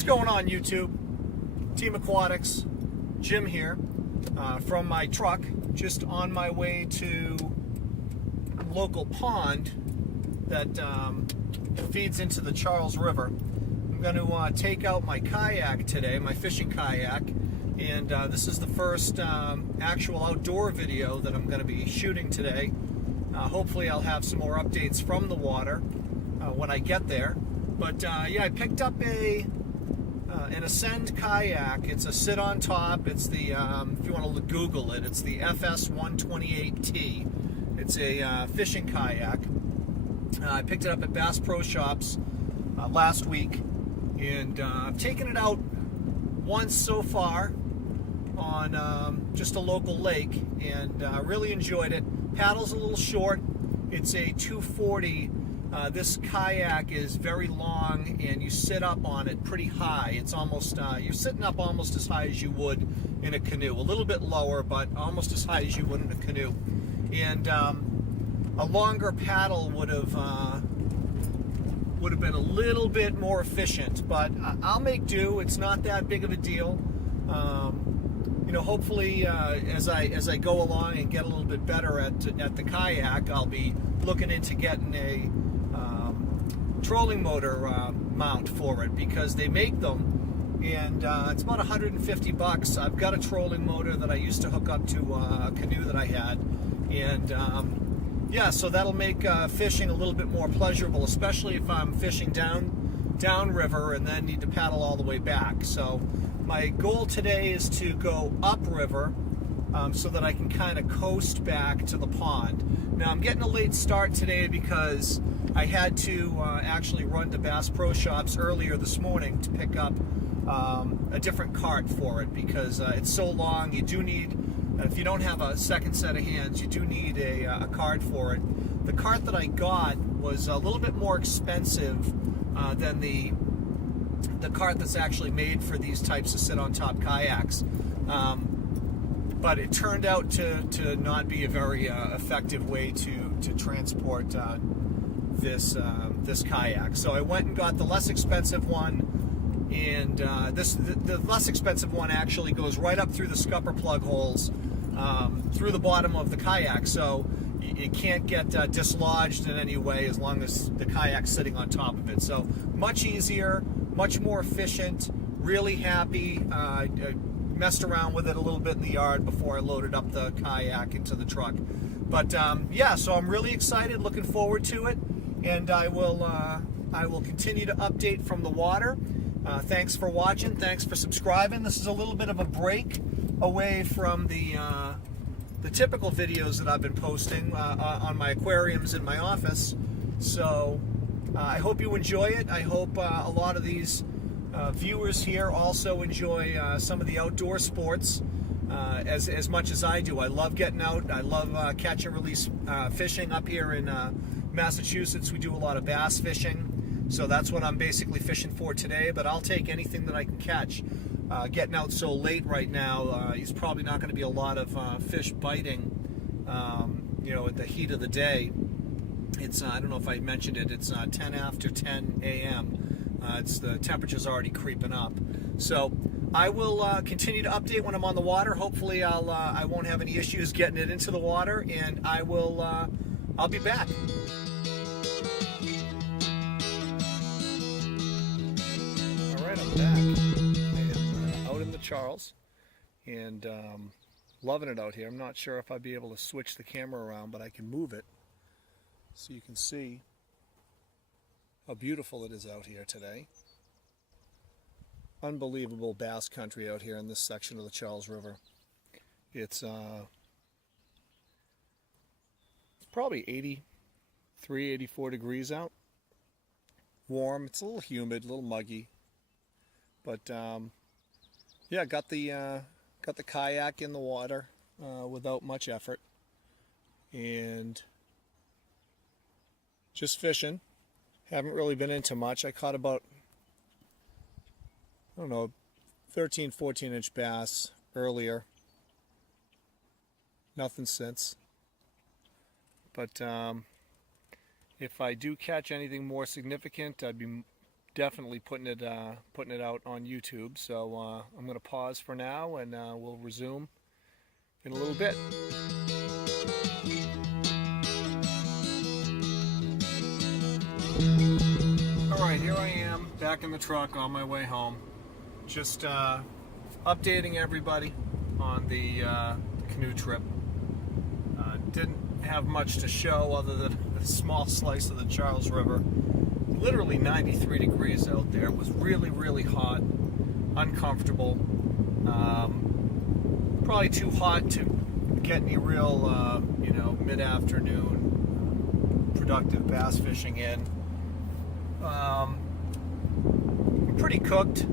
What's going on, YouTube? Team Aquatics, Jim here, from my truck, just on my way to a local pond that feeds into the Charles River. I'm going to take out my kayak today, my fishing kayak, and this is the first actual outdoor video that I'm going to be shooting today. Hopefully I'll have some more updates from the water when I get there. But yeah, I picked up an Ascend kayak. It's a sit on top. It's the, if you want to Google it, it's the FS128T. It's a fishing kayak. I picked it up at Bass Pro Shops last week, and I've taken it out once so far on just a local lake, and really enjoyed it. Paddle's a little short. It's a 240. This kayak is very long, and you sit up on it pretty high. It's almost, you're sitting up almost as high as you would in a canoe. A little bit lower, but almost as high as you would in a canoe. And a longer paddle would have been a little bit more efficient, but I'll make do. It's not that big of a deal. You know, hopefully as I go along and get a little bit better at the kayak, I'll be looking into getting a trolling motor mount for it, because they make them, and it's about 150 bucks. I've got a trolling motor that I used to hook up to a canoe that I had, and yeah, so that'll make fishing a little bit more pleasurable, especially if I'm fishing downriver and then need to paddle all the way back. So my goal today is to go upriver, so that I can kind of coast back to the pond. Now I'm getting a late start today because I had to actually run to Bass Pro Shops earlier this morning to pick up a different cart for it, because it's so long. You do need, if you don't have a second set of hands, you do need a cart for it. The cart that I got was a little bit more expensive than the cart that's actually made for these types of sit-on-top kayaks. But it turned out to not be a very effective way to transport this kayak. So I went and got the less expensive one, and the less expensive one actually goes right up through the scupper plug holes through the bottom of the kayak, so it can't get dislodged in any way as long as the kayak's sitting on top of it. So much easier, much more efficient. Really happy. I messed around with it a little bit in the yard before I loaded up the kayak into the truck. But yeah, so I'm really excited, looking forward to it, and I will continue to update from the water. Thanks for watching. Thanks for subscribing. This is a little bit of a break away from the typical videos that I've been posting on my aquariums in my office. So I hope you enjoy it. I hope a lot of these viewers here also enjoy some of the outdoor sports as much as I do. I love getting out. I love catch and release fishing. Up here in Massachusetts, we do a lot of bass fishing, so that's what I'm basically fishing for today. But I'll take anything that I can catch. Getting out so late right now, there's probably not going to be a lot of fish biting, you know, at the heat of the day. It's I don't know if I mentioned it, it's 10 after 10 a.m. The temperature's already creeping up. So I will continue to update when I'm on the water. Hopefully I won't have any issues getting it into the water, and I'll be back. All right, I'm back. Out in the Charles, and loving it out here. I'm not sure if I'll be able to switch the camera around, but I can move it so you can see how beautiful it is out here today. Unbelievable bass country out here in this section of the Charles River. It's probably 83, 84 degrees out. Warm. It's a little humid, a little muggy, but yeah, got the kayak in the water without much effort, and just fishing. Haven't really been into much. I caught about, I don't know, 13, 14-inch bass earlier. Nothing since. But if I do catch anything more significant, I'd be definitely putting it out on YouTube. So I'm going to pause for now, and we'll resume in a little bit. All right, here I am back in the truck on my way home. Just updating everybody on the canoe trip. Didn't have much to show other than a small slice of the Charles River. Literally 93 degrees out there. It was really, really hot, uncomfortable. Probably too hot to get any real, mid-afternoon productive bass fishing in. Pretty cooked.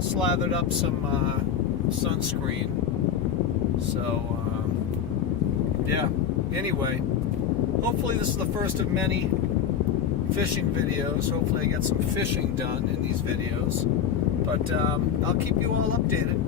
Slathered up some sunscreen. So, yeah. Anyway, hopefully this is the first of many fishing videos. Hopefully I get some fishing done in these videos. But I'll keep you all updated.